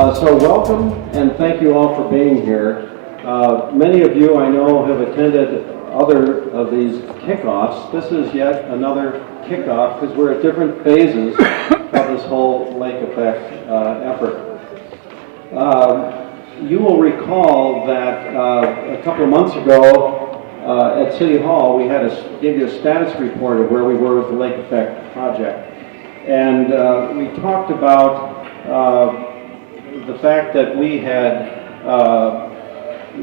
So welcome and thank you all for being here. Many of you I know have attended other of these kickoffs. This is yet another kickoff because we're at different phases of this whole lake effect effort. You will recall that a couple of months ago at City Hall we gave you a status report of where we were with the lake effect project. And we talked about the fact that we had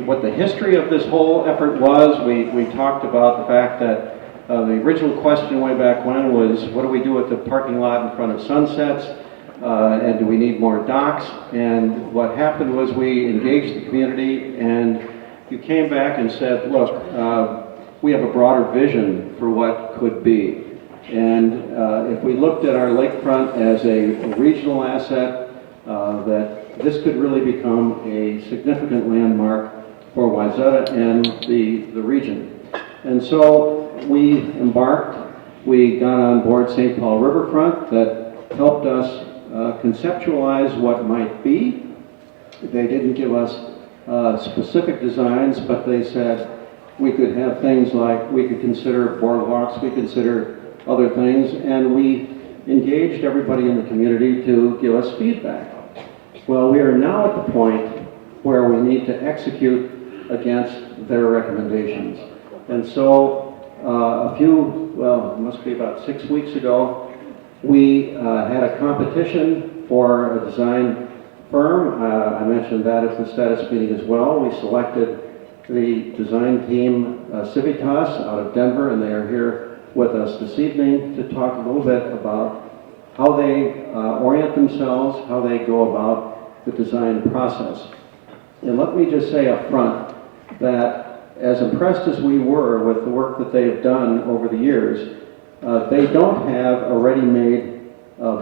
what the history of this whole effort was. We talked about the fact that the original question way back when was, what do we do with the parking lot in front of Sunsets? And do we need more docks? And what happened was we engaged the community, and you came back and said, look, we have a broader vision for what could be. And if we looked at our lakefront as a regional asset, that this could really become a significant landmark for Wayzata and the region. And so we embarked, we got on board St. Paul Riverfront that helped us conceptualize what might be. They didn't give us specific designs, but they said we could have things like, we could consider boardwalks, we consider other things, and we engaged everybody in the community to give us feedback. Well, we are now at the point where we need to execute against their recommendations. And so it must be about 6 weeks ago, we had a competition for a design firm. I mentioned that at the status meeting as well. We selected the design team, Civitas, out of Denver, and they are here with us this evening to talk a little bit about how they orient themselves, how they go about the design process. And let me just say up front that as impressed as we were with the work that they've done over the years, they don't have a ready-made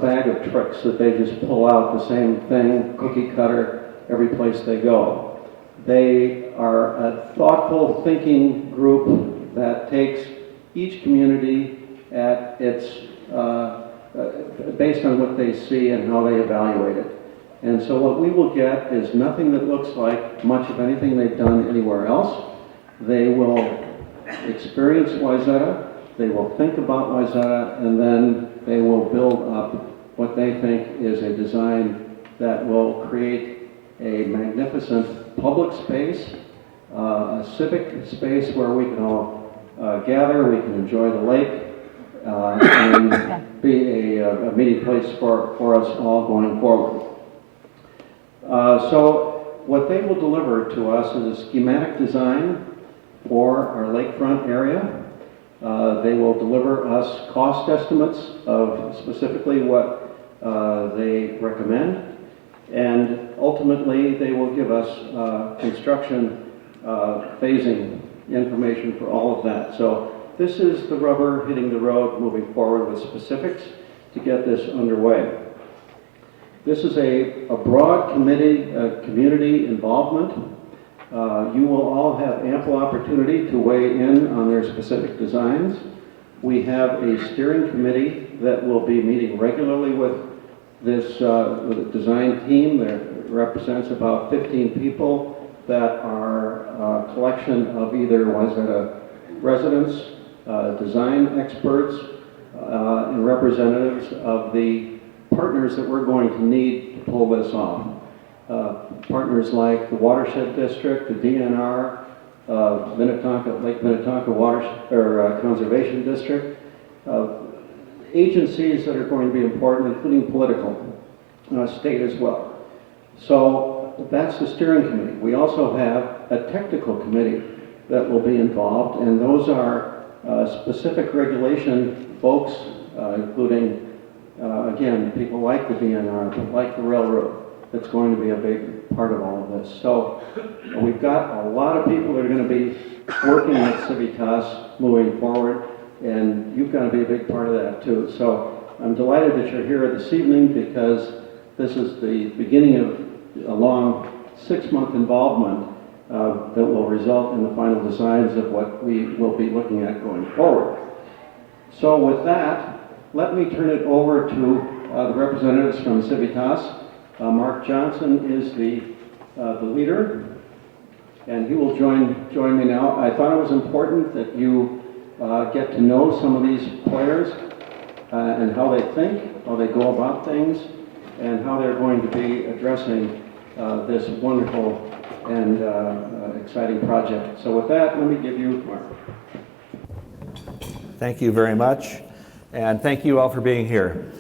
bag of tricks that they just pull out the same thing, cookie cutter, every place they go. They are a thoughtful thinking group that takes each community at its, based on what they see and how they evaluate it. And so what we will get is nothing that looks like much of anything they've done anywhere else. They will experience Wayzata, they will think about Wayzata, and then they will build up what they think is a design that will create a magnificent public space, a civic space where we can all gather, we can enjoy the lake, and be a meeting place for us all going forward. So what they will deliver to us is a schematic design for our lakefront area. They will deliver us cost estimates of specifically what they recommend, and ultimately they will give us construction phasing information for all of that. So this is the rubber hitting the road, moving forward with specifics to get this underway. This is a broad community involvement. You will all have ample opportunity to weigh in on their specific designs. We have a steering committee that will be meeting regularly with this with a design team that represents about 15 people that are a collection of either Wayzata residents, design experts, and representatives of the partners that we're going to need to pull this off. Partners like the Watershed District, the DNR, Lake Minnetonka Conservation District, agencies that are going to be important, including political, state as well. So that's the steering committee. We also have a technical committee that will be involved, and those are specific regulation folks, including again, people like the DNR, like the railroad, that's going to be a big part of all of this. So we've got a lot of people that are going to be working at Civitas moving forward, and you've got to be a big part of that too. So I'm delighted that you're here this evening because this is the beginning of a long 6-month involvement that will result in the final designs of what we will be looking at going forward. So with that, let me turn it over to the representatives from Civitas Mark Johnson is the leader, and he will join me now. I thought it was important that you get to know some of these players and how they think, how they go about things, and how they're going to be addressing this wonderful and exciting project. So with that, let me give you Mark. Thank you very much, and thank you all for being here.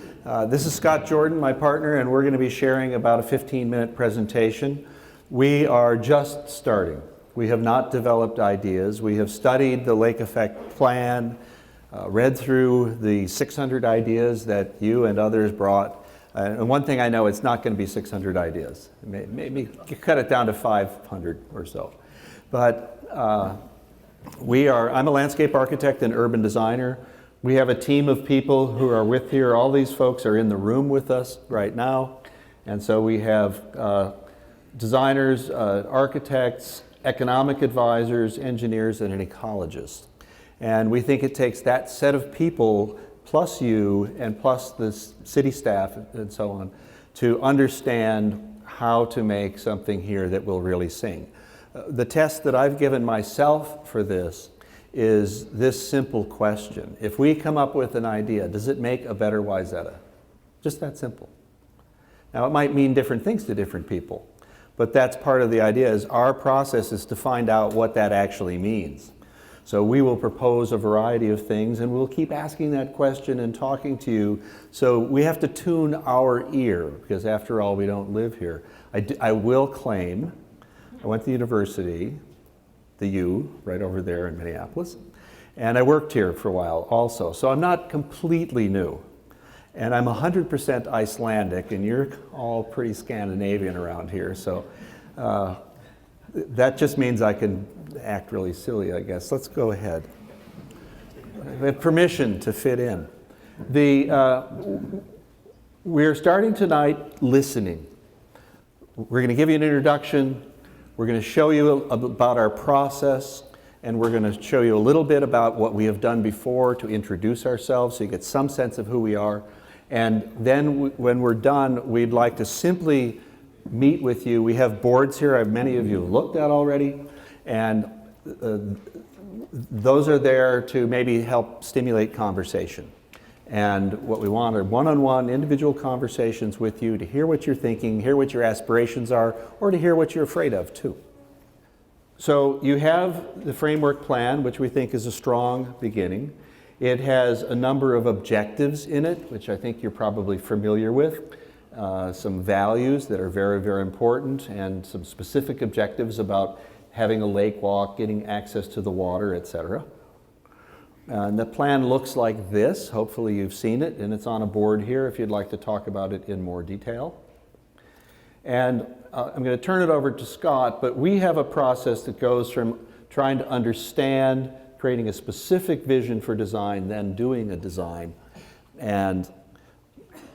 This is Scott Jordan, my partner, and we're going to be sharing about a 15-minute presentation. We are just starting. We have not developed ideas. We have studied the lake effect plan, read through the 600 ideas that you and others brought. And one thing I know, it's not going to be 600 ideas. Maybe cut it down to 500 or so. But I'm a landscape architect and urban designer. We have a team of people who are with here. All these folks are in the room with us right now. And so we have designers, architects, economic advisors, engineers, and an ecologist. And we think it takes that set of people plus you and plus the city staff and so on to understand how to make something here that will really sing. The test that I've given myself for this is this simple question. If we come up with an idea, does it make a better Wayzata? Just that simple. Now it might mean different things to different people, but that's part of the idea. Is our process is to find out what that actually means. So we will propose a variety of things, and we'll keep asking that question and talking to you. So we have to tune our ear, because after all, we don't live here. I will claim, I went to university, the U, right over there in Minneapolis, and I worked here for a while also. So I'm not completely new. And I'm 100% Icelandic, and you're all pretty Scandinavian around here. So that just means I can act really silly, I guess. Let's go ahead. I have permission to fit in. We're starting tonight listening. We're going to give you an introduction. We're going to show you about our process, and we're going to show you a little bit about what we have done before to introduce ourselves so you get some sense of who we are. And then when we're done, we'd like to simply meet with you. We have boards here. Many of you have looked at already. And those are there to maybe help stimulate conversation. And what we want are one-on-one individual conversations with you to hear what you're thinking, hear what your aspirations are, or to hear what you're afraid of too. So you have the framework plan, which we think is a strong beginning. It has a number of objectives in it, which I think you're probably familiar with. Some values that are very, very important, and some specific objectives about having a lake walk, getting access to the water, etc. And the plan looks like this. Hopefully you've seen it, and it's on a board here if you'd like to talk about it in more detail. And I'm going to turn it over to Scott, but we have a process that goes from trying to understand, creating a specific vision for design, then doing a design. And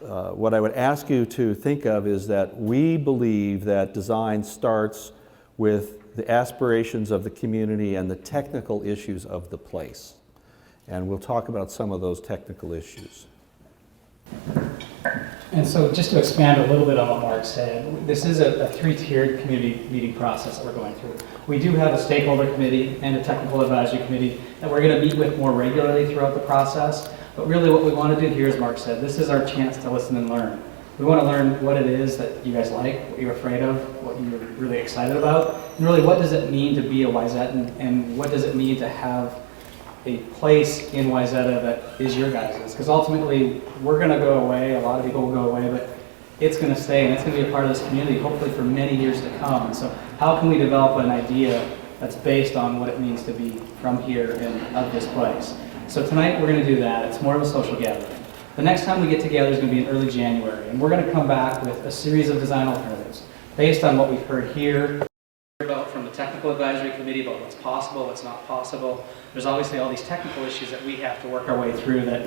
what I would ask you to think of is that we believe that design starts with the aspirations of the community and the technical issues of the place. And we'll talk about some of those technical issues. And so just to expand a little bit on what Mark said, this is a three-tiered community meeting process that we're going through. We do have a stakeholder committee and a technical advisory committee that we're going to meet with more regularly throughout the process. But really what we want to do here, as Mark said, this is our chance to listen and learn. We want to learn what it is that you guys like, what you're afraid of, what you're really excited about, and really what does it mean to be a Wayzatan, and what does it mean to have a place in Wayzata that is your guys'. Because ultimately, we're going to go away, a lot of people will go away, but it's going to stay, and it's going to be a part of this community, hopefully for many years to come. And so how can we develop an idea that's based on what it means to be from here and of this place? So tonight, we're going to do that. It's more of a social gathering. The next time we get together is going to be in early January, and we're going to come back with a series of design alternatives based on what we've heard here about from the technical advisory committee about what's possible, what's not possible. There's obviously all these technical issues that we have to work our way through that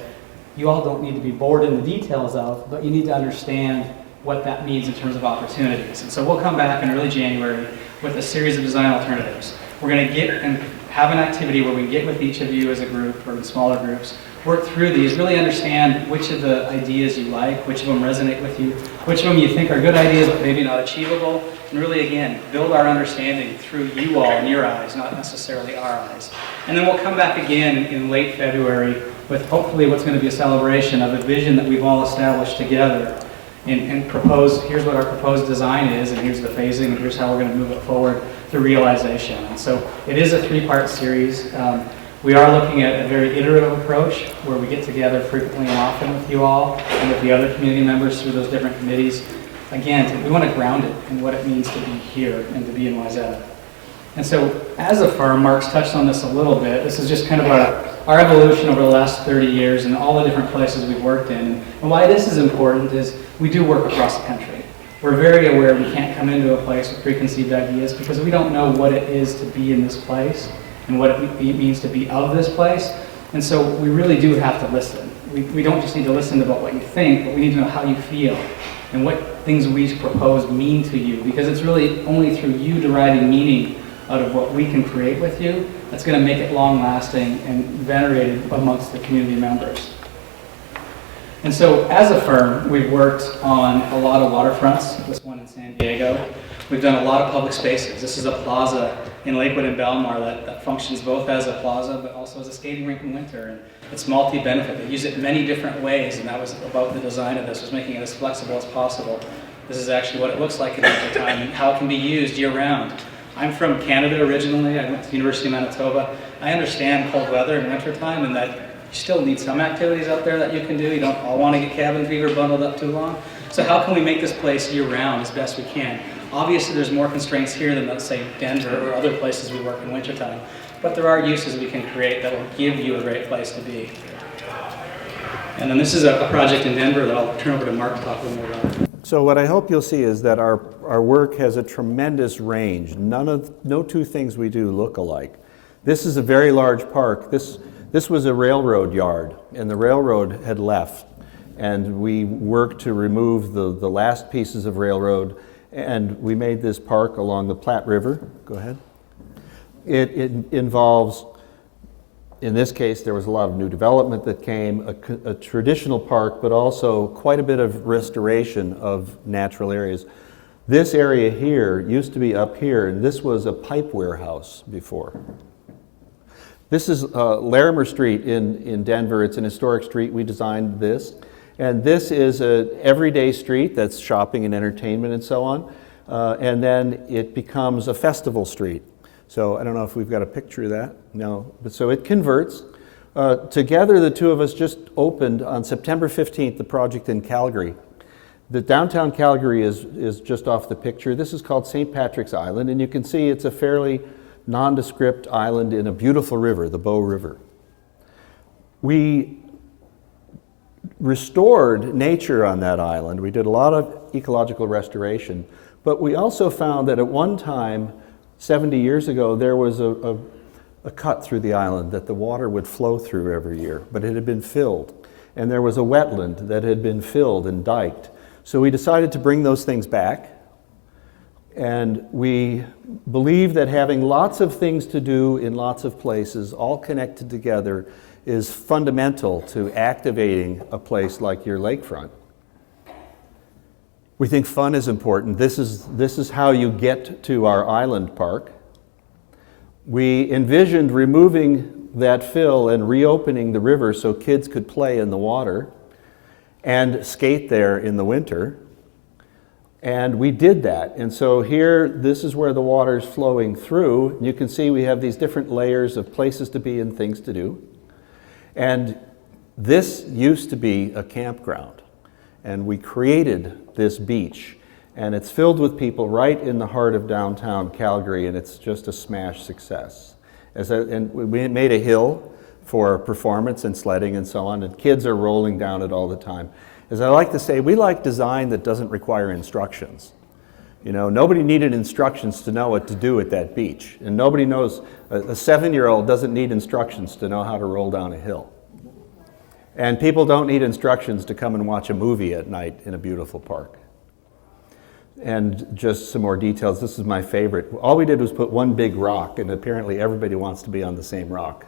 you all don't need to be bored in the details of, but you need to understand what that means in terms of opportunities. And so we'll come back in early January with a series of design alternatives. We're going to get and have an activity where we get with each of you as a group or in smaller groups, work through these, really understand which of the ideas you like, which of them resonate with you, which of them you think are good ideas but maybe not achievable, and really, again, build our understanding through you all in your eyes, not necessarily our eyes. And then we'll come back again in late February with hopefully what's going to be a celebration of a vision that we've all established together and propose, here's what our proposed design is, and here's the phasing, and here's how we're going to move it forward to realization. And so it is a 3-part series. We are looking at a very iterative approach where we get together frequently and often with you all and with the other community members through those different committees. Again, we want to ground it in what it means to be here and to be in Wayzata. And so as a firm, Mark's touched on this a little bit, this is just kind of our evolution over the last 30 years and all the different places we've worked in. And why this is important is we do work across the country. We're very aware we can't come into a place with preconceived ideas because we don't know what it is to be in this place and what it means to be of this place. And so we really do have to listen. We don't just need to listen about what you think, but we need to know how you feel and what things we propose mean to you, because it's really only through you deriving meaning out of what we can create with you that's going to make it long-lasting and venerated amongst the community members. And so as a firm, we've worked on a lot of waterfronts, this one in San Diego. We've done a lot of public spaces. This is a plaza in Lakewood and Belmar that functions both as a plaza but also as a skating rink in winter. And it's multi-benefit. They use it many different ways, and that was about the design of this, was making it as flexible as possible. This is actually what it looks like in winter time and how it can be used year-round. I'm from Canada originally. I went to the University of Manitoba. I understand cold weather in wintertime and that you still need some activities out there that you can do. You don't all want to get cabin fever bundled up too long. So how can we make this place year-round as best we can? Obviously, there's more constraints here than, let's say, Denver or other places we work in wintertime. But there are uses we can create that will give you a great place to be. And then this is a project in Denver that I'll turn over to Mark to talk a little more about. So what I hope you'll see is that our work has a tremendous range. No two things we do look alike. This is a very large park. This was a railroad yard, and the railroad had left. And we worked to remove the last pieces of railroad, and we made this park along the Platte River. Go ahead. It involves, in this case, there was a lot of new development that came, a traditional park, but also quite a bit of restoration of natural areas. This area here used to be up here, and this was a pipe warehouse before. This is Larimer Street in Denver. It's an historic street. We designed this. And this is an everyday street that's shopping and entertainment and so on. And then it becomes a festival street. So I don't know if we've got a picture of that. No. But so it converts. Together, the two of us just opened on September 15th the project in Calgary. The downtown Calgary is just off the picture. This is called St. Patrick's Island. And you can see it's a fairly nondescript island in a beautiful river, the Bow River. We restored nature on that island. We did a lot of ecological restoration, but we also found that at one time, 70 years ago, there was a cut through the island that the water would flow through every year, but it had been filled. And there was a wetland that had been filled and diked. So we decided to bring those things back. And we believe that having lots of things to do in lots of places, all connected together, is fundamental to activating a place like your lakefront. We think fun is important. This is how you get to our island park. We envisioned removing that fill and reopening the river so kids could play in the water and skate there in the winter. And we did that. And so here, this is where the water is flowing through. You can see we have these different layers of places to be and things to do. And this used to be a campground. And we created this beach. And it's filled with people right in the heart of downtown Calgary, and it's just a smash success. And we made a hill for performance and sledding and so on, and kids are rolling down it all the time. As I like to say, we like design that doesn't require instructions. You know, nobody needed instructions to know what to do at that beach. And nobody knows, a 7-year-old doesn't need instructions to know how to roll down a hill. And people don't need instructions to come and watch a movie at night in a beautiful park. And just some more details. This is my favorite. All we did was put one big rock, and apparently everybody wants to be on the same rock.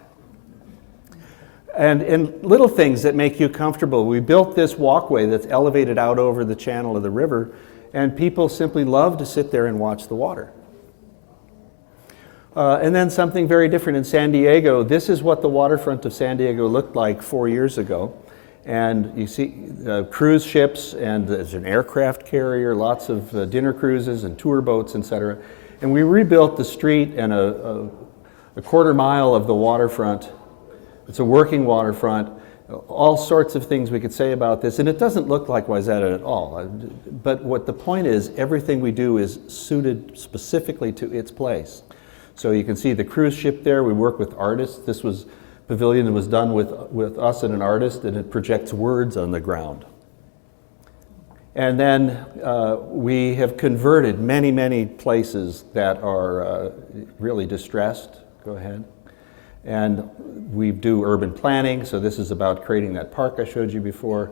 And little things that make you comfortable. We built this walkway that's elevated out over the channel of the river, and people simply love to sit there and watch the water. And then something very different in San Diego. This is what the waterfront of San Diego looked like 4 years ago. And you see cruise ships, and there's an aircraft carrier, lots of dinner cruises and tour boats, etc. And we rebuilt the street and a quarter mile of the waterfront. It's a working waterfront. All sorts of things we could say about this, and it doesn't look like Wayzata at all. But what the point is, everything we do is suited specifically to its place. So you can see the cruise ship there. We work with artists. This was pavilion was done with us and an artist, and it projects words on the ground. And then we have converted many, many places that are really distressed. Go ahead. And we do urban planning, so this is about creating that park I showed you before.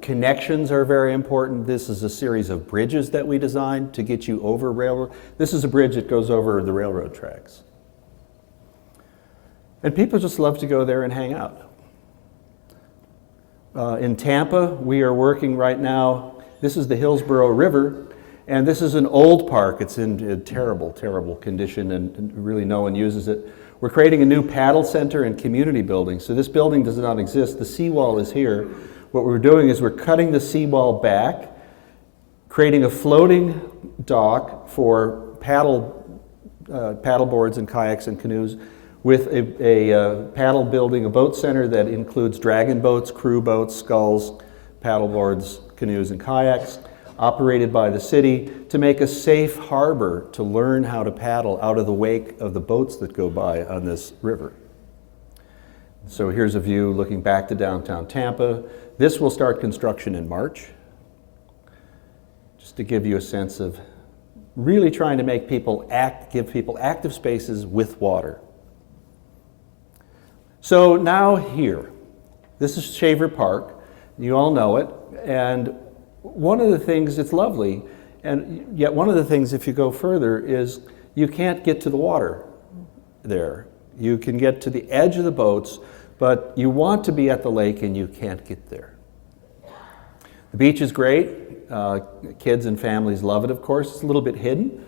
Connections are very important. This is a series of bridges that we designed to get you over railroad. This is a bridge that goes over the railroad tracks. And people just love to go there and hang out. In Tampa, we are working right now. This is the Hillsborough River, and this is an old park. It's in terrible, terrible condition, and really no one uses it. We're creating a new paddle center and community building. So this building does not exist. The seawall is here. What we're doing is we're cutting the seawall back, creating a floating dock for paddle boards and kayaks and canoes, with a paddle building, a boat center that includes dragon boats, crew boats, sculls, paddle boards, canoes, and kayaks, operated by the city to make a safe harbor to learn how to paddle out of the wake of the boats that go by on this river. So here's a view looking back to downtown Tampa. This will start construction in March, just to give you a sense of really trying to make people give people active spaces with water. So now here, this is Shaver Park. You all know it. And one of the things, it's lovely, and yet one of the things, if you go further, is you can't get to the water there. You can get to the edge of the boats, but you want to be at the lake and you can't get there. The beach is great. Kids and families love it, of course. It's a little bit hidden.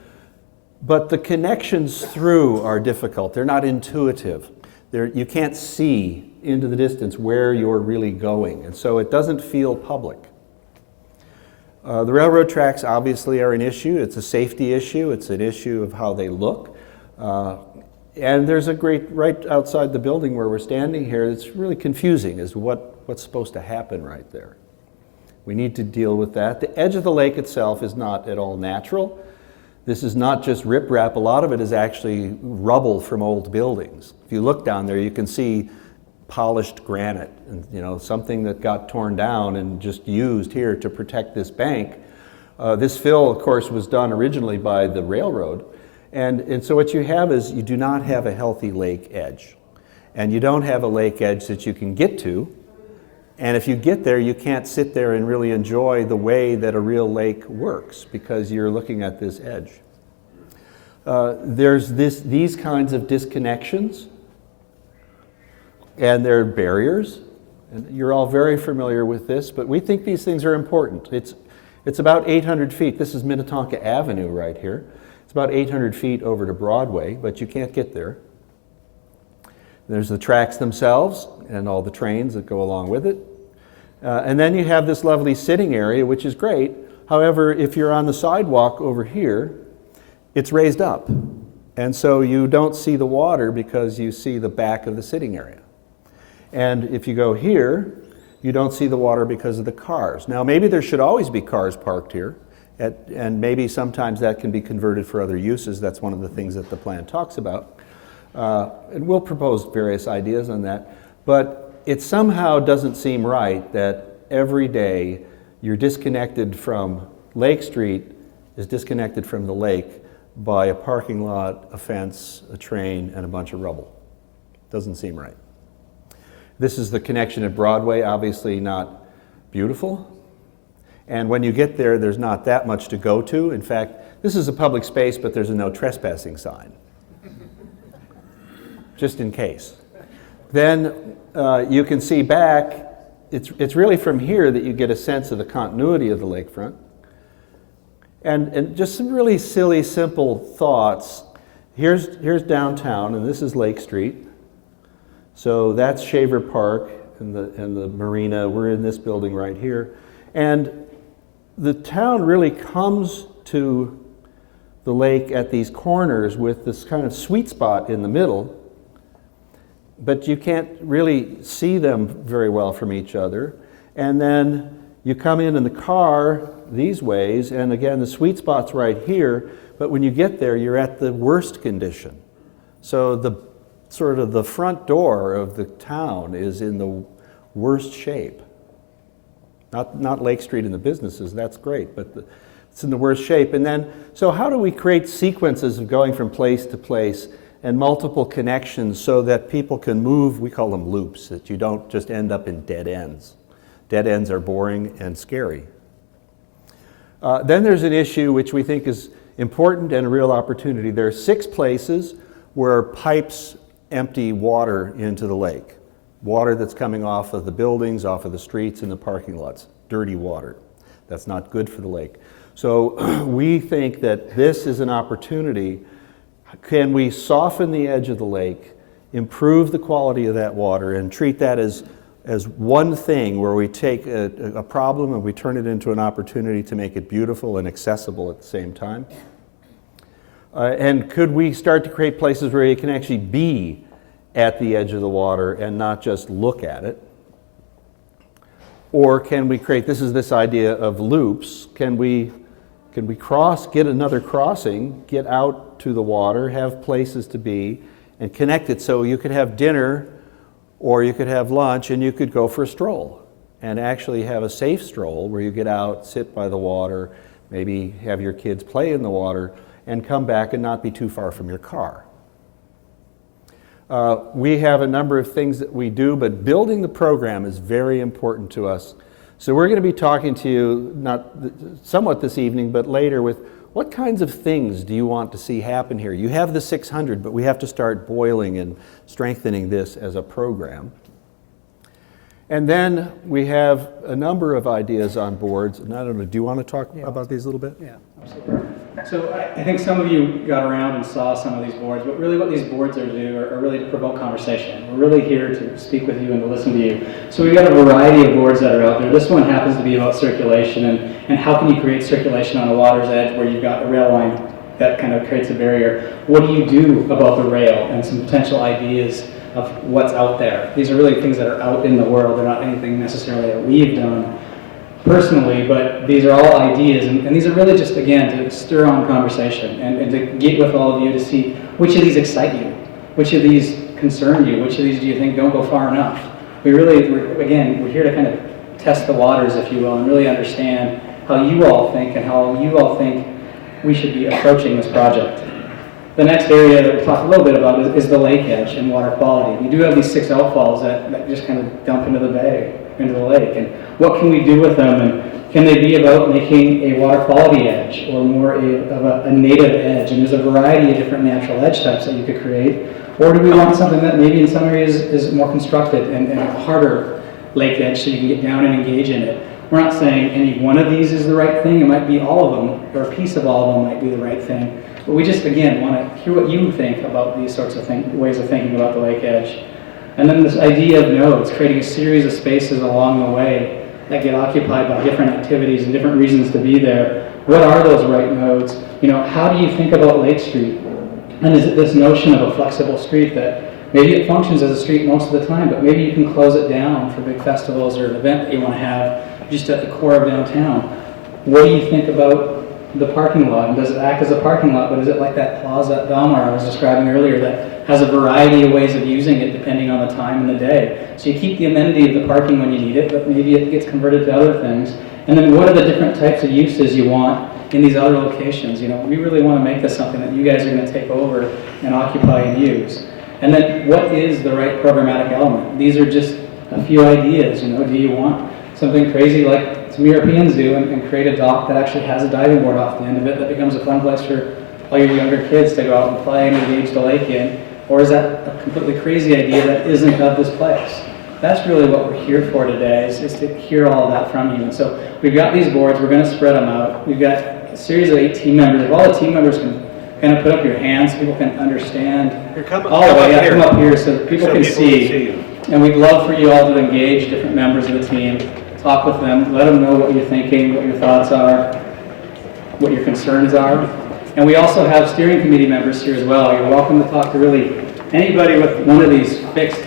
But the connections through are difficult. They're not intuitive. You can't see into the distance where you're really going, and so it doesn't feel public. The railroad tracks obviously are an issue. It's a safety issue. It's an issue of how they look. And there's a great, right outside the building where we're standing here, it's really confusing as to what's supposed to happen right there. We need to deal with that. The edge of the lake itself is not at all natural. This is not just riprap. A lot of it is actually rubble from old buildings. If you look down there, you can see polished granite, and something that got torn down and just used here to protect this bank. This fill, of course, was done originally by the railroad. And so what you have is you do not have a healthy lake edge. And you don't have a lake edge that you can get to. And if you get there, you can't sit there and really enjoy the way that a real lake works because you're looking at this edge. There's these kinds of disconnections, and there are barriers. And you're all very familiar with this, but we think these things are important. It's about 800 feet. This is Minnetonka Avenue right here. It's about 800 feet over to Broadway, but you can't get there. There's the tracks themselves and all the trains that go along with it. And then you have this lovely sitting area, which is great. However, if you're on the sidewalk over here, it's raised up. And so you don't see the water because you see the back of the sitting area. And if you go here, you don't see the water because of the cars. Now, maybe there should always be cars parked here, and maybe sometimes that can be converted for other uses. That's one of the things that the plan talks about. And we'll propose various ideas on that. But it somehow doesn't seem right that every day you're disconnected from Lake Street is disconnected from the lake by a parking lot, a fence, a train, and a bunch of rubble. Doesn't seem right. This is the connection at Broadway, obviously not beautiful. And when you get there, there's not that much to go to. In fact, this is a public space, but there's a no trespassing sign, just in case. Then you can see back, it's really from here that you get a sense of the continuity of the lakefront. And just some really silly, simple thoughts. Here's downtown, and this is Lake Street. So that's Shaver Park and the marina. We're in this building right here. And the town really comes to the lake at these corners with this kind of sweet spot in the middle, but you can't really see them very well from each other. And then you come in the car these ways, and again, the sweet spot's right here, but when you get there, you're at the worst condition. So the sort of the front door of the town is in the worst shape. Not Lake Street and the businesses, that's great, but it's in the worst shape. And then, so how do we create sequences of going from place to place and multiple connections so that people can move, we call them loops, that you don't just end up in dead ends. Dead ends are boring and scary. Then there's an issue which we think is important and a real opportunity. There are 6 places where pipes empty water into the lake. Water that's coming off of the buildings, off of the streets and the parking lots. Dirty water. That's not good for the lake. So we think that this is an opportunity. Can we soften the edge of the lake, improve the quality of that water, and treat that as one thing where we take a problem and we turn it into an opportunity to make it beautiful and accessible at the same time? And could we start to create places where you can actually be at the edge of the water and not just look at it? Or can we create, this idea of loops, can we cross, get another crossing, get out to the water, have places to be, and connect it so you could have dinner or you could have lunch and you could go for a stroll and actually have a safe stroll where you get out, sit by the water, maybe have your kids play in the water, and come back and not be too far from your car. We have a number of things that we do, but building the program is very important to us. So we're going to be talking to you, somewhat this evening, but later with what kinds of things do you want to see happen here? You have the 600, but we have to start boiling and strengthening this as a program. And then we have a number of ideas on boards. And I don't know, do you want to talk about these a little bit? Yeah, absolutely. So I think some of you got around and saw some of these boards, but really what these boards are to do are really to provoke conversation. We're really here to speak with you and to listen to you. So we've got a variety of boards that are out there. This one happens to be about circulation and how can you create circulation on a water's edge where you've got a rail line that kind of creates a barrier. What do you do about the rail and some potential ideas of what's out there? These are really things that are out in the world. They're not anything necessarily that we've done personally, but these are all ideas, and these are really just, again, to stir on conversation and to get with all of you to see which of these excite you, which of these concern you, which of these do you think don't go far enough. We're here to kind of test the waters, if you will, and really understand how you all think and how you all think we should be approaching this project. The next area that we'll talk a little bit about is the lake edge and water quality. We do have these 6 outfalls that just kind of dump into the bay, into the lake, and what can we do with them, and can they be about making a water quality edge or more of a native edge? And there's a variety of different natural edge types that you could create. Or do we want something that maybe in some areas is more constructed and a harder lake edge so you can get down and engage in it? We're not saying any one of these is the right thing. It might be all of them, or a piece of all of them might be the right thing. But we just, again, want to hear what you think about these sorts of ways of thinking about the lake edge. And then this idea of nodes, creating a series of spaces along the way that get occupied by different activities and different reasons to be there. What are those right nodes? How do you think about Lake Street? And is it this notion of a flexible street that maybe it functions as a street most of the time, but maybe you can close it down for big festivals or an event that you want to have just at the core of downtown? What do you think about the parking lot? And does it act as a parking lot, but is it like that Plaza Dalmar I was describing earlier that has a variety of ways of using it depending on the time and the day? So you keep the amenity of the parking when you need it, but maybe it gets converted to other things. And then what are the different types of uses you want in these other locations? We really want to make this something that you guys are going to take over and occupy and use. And then what is the right programmatic element? These are just a few ideas. Do you want something crazy like some Europeans do and create a dock that actually has a diving board off the end of it that becomes a fun place for all your younger kids to go out and play and engage the lake in? Or is that a completely crazy idea that isn't of this place? That's really what we're here for today, is to hear all of that from you. And so we've got these boards, we're going to spread them out. We've got a series of 8 team members. If all the team members can kind of put up your hands, people can understand. Come Come up here so people can see. you. And we'd love for you all to engage different members of the team, talk with them, let them know what you're thinking, what your thoughts are, what your concerns are. And we also have steering committee members here as well. You're welcome to talk to really anybody with one of these fixed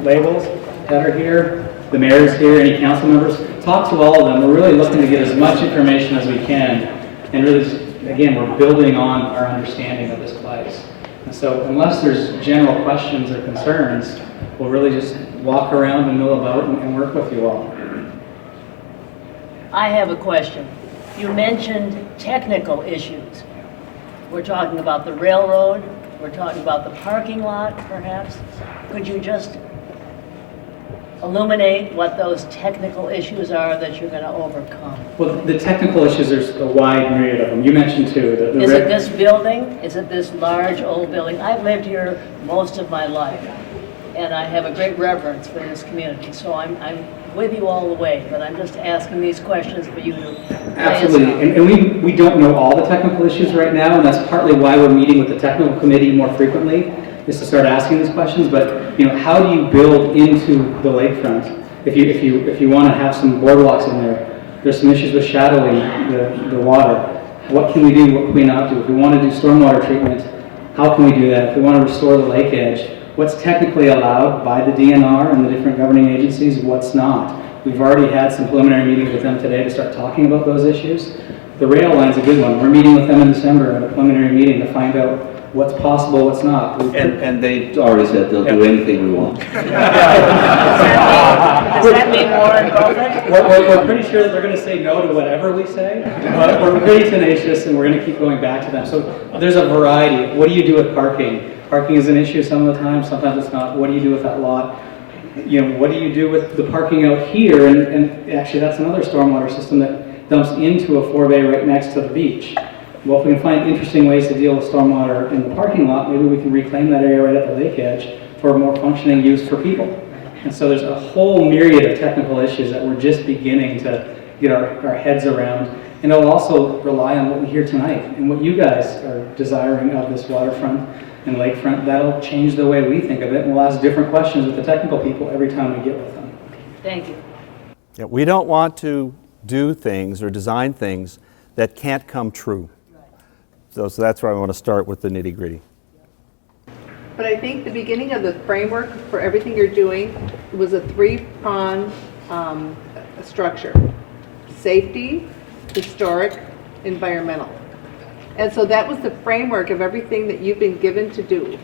labels that are here, the mayor's here, any council members. Talk to all of them. We're really looking to get as much information as we can. And really, again, we're building on our understanding of this place. And so unless there's general questions or concerns, we'll really just walk around and mill about and work with you all. I have a question. You mentioned technical issues. We're talking about the railroad, we're talking about the parking lot, perhaps. Could you just illuminate what those technical issues are that you're going to overcome? Well, the technical issues, there's a wide myriad of them. You mentioned two. Is it this building? Is it this large old building? I've lived here most of my life, and I have a great reverence for this community, so I'm with you all the way, but I'm just asking these questions for you to Absolutely, and we don't know all the technical issues right now, and that's partly why we're meeting with the technical committee more frequently, is to start asking these questions. But how do you build into the lakefront? If you want to have some boardwalks in there, there's some issues with shadowing the water. What can we do? What can we not do? If we want to do stormwater treatment, how can we do that? If we want to restore the lake edge, what's technically allowed by the DNR and the different governing agencies, what's not? We've already had some preliminary meetings with them today to start talking about those issues. The rail line's a good one. We're meeting with them in December at a preliminary meeting to find out what's possible, what's not. And they already said they'll do anything we want. Does that mean Warren Buffett? We're pretty sure that they're going to say no to whatever we say, but we're pretty tenacious and we're going to keep going back to them. So there's a variety. What do you do with parking? Parking is an issue some of the time, sometimes it's not. What do you do with that lot? What do you do with the parking out here? And actually that's another stormwater system that dumps into a forebay right next to the beach. Well, if we can find interesting ways to deal with stormwater in the parking lot, maybe we can reclaim that area right at the lake edge for a more functioning use for people. And so there's a whole myriad of technical issues that we're just beginning to get our heads around. And it'll also rely on what we hear tonight and what you guys are desiring of this waterfront and lakefront. That'll change the way we think of it, and we'll ask different questions with the technical people every time we get with them. Thank you. Yeah, we don't want to do things or design things that can't come true. So that's where I want to start with the nitty-gritty. But I think the beginning of the framework for everything you're doing was a 3-pronged structure: safety, historic, environmental. And so that was the framework of everything that you've been given to do.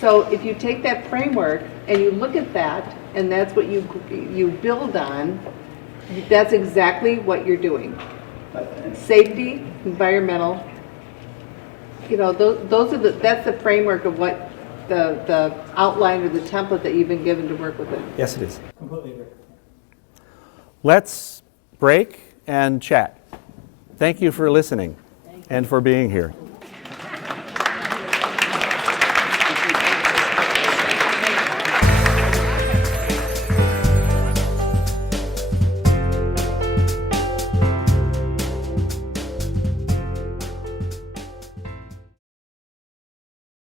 So if you take that framework and you look at that, and that's what you build on, that's exactly what you're doing. Safety, environmental, those are that's the framework of what the outline or the template that you've been given to work with it. Yes, it is. Completely agree. Let's break and chat. Thank you for listening and for being here.